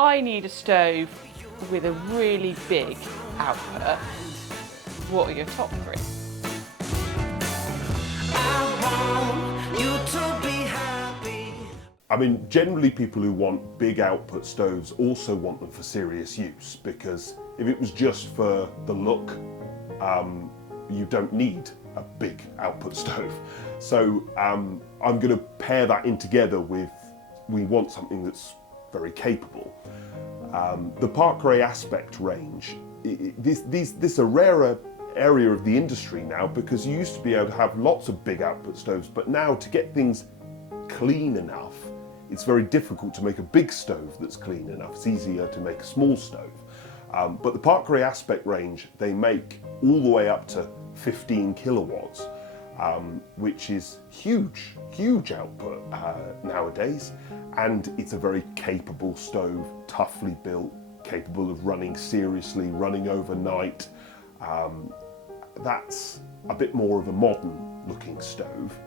I need a stove with a really big output. What are your top three? I mean, generally people who want big output stoves also want them for serious use, because if it was just for the look, you don't need a big output stove. So I'm going to pair that in together with, we want something that's very capable. The Parkray Aspect range, this is a rarer area of the industry now, because you used to be able to have lots of big output stoves, but now to get things clean enough, it's very difficult to make a big stove that's clean enough. It's easier to make a small stove. But the Parkray Aspect range, they make all the way up to 15 kilowatts, which is huge output nowadays. And it's a very capable stove, toughly built, capable of running seriously, running overnight. That's a bit more of a modern looking stove.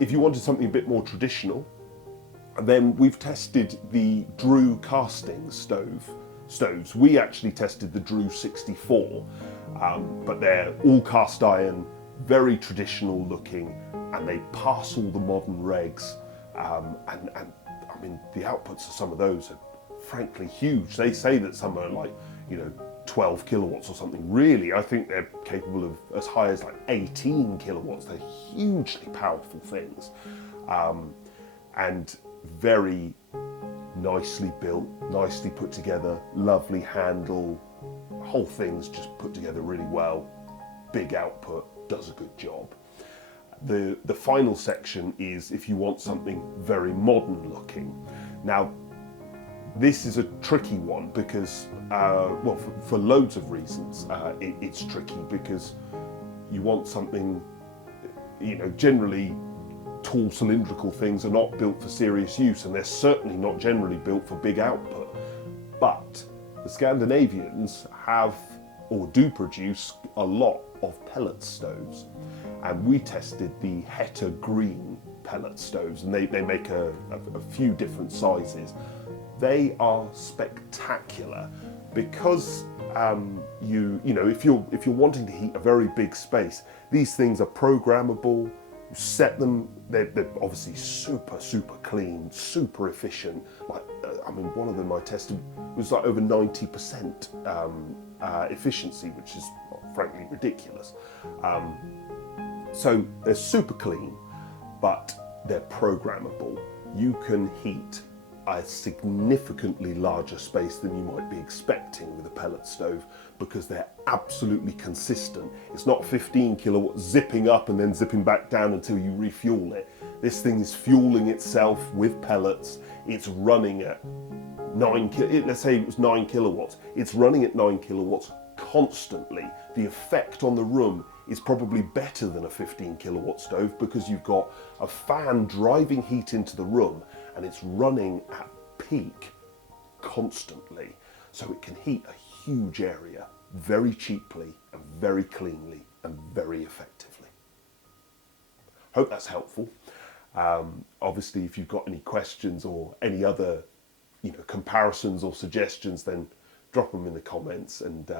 If you wanted something a bit more traditional, then we've tested the Drew casting stoves. We actually tested the Drew 64, but they're all cast iron, very traditional looking, and they pass all the modern regs. And I mean, the outputs of some of those are frankly huge. They say that some are like, 12 kilowatts or something. Really, I think they're capable of as high as like 18 kilowatts. They're hugely powerful things. And very nicely built, nicely put together, lovely handle, whole thing's just put together really well, big output, does a good job. The final section is if you want something very modern looking. Now, this is a tricky one because, well, for loads of reasons, it's tricky because you want something, generally tall cylindrical things are not built for serious use, and they're certainly not generally built for big output. But the Scandinavians have, or do produce, a lot of pellet stoves. And we tested the Hetta Green pellet stoves, and they make a few different sizes. They are spectacular because if you're wanting to heat a very big space, these things are programmable. You set them, they're obviously super clean, super efficient. Like, one of them I tested was like over 90% efficiency, which is frankly ridiculous. So they're super clean, but they're programmable. You can heat a significantly larger space than you might be expecting with a pellet stove because they're absolutely consistent. It's not 15 kilowatts zipping up and then zipping back down until you refuel it. This thing is fueling itself with pellets. It's running at let's say it was 9 kilowatts. It's running at 9 kilowatts constantly. The effect on the room is probably better than a 15 kilowatt stove because you've got a fan driving heat into the room and it's running at peak constantly. So it can heat a huge area very cheaply and very cleanly and very effectively. Hope that's helpful. Obviously, if you've got any questions or any other comparisons or suggestions, then drop them in the comments and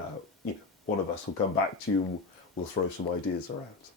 one of us will come back to you and we'll throw some ideas around.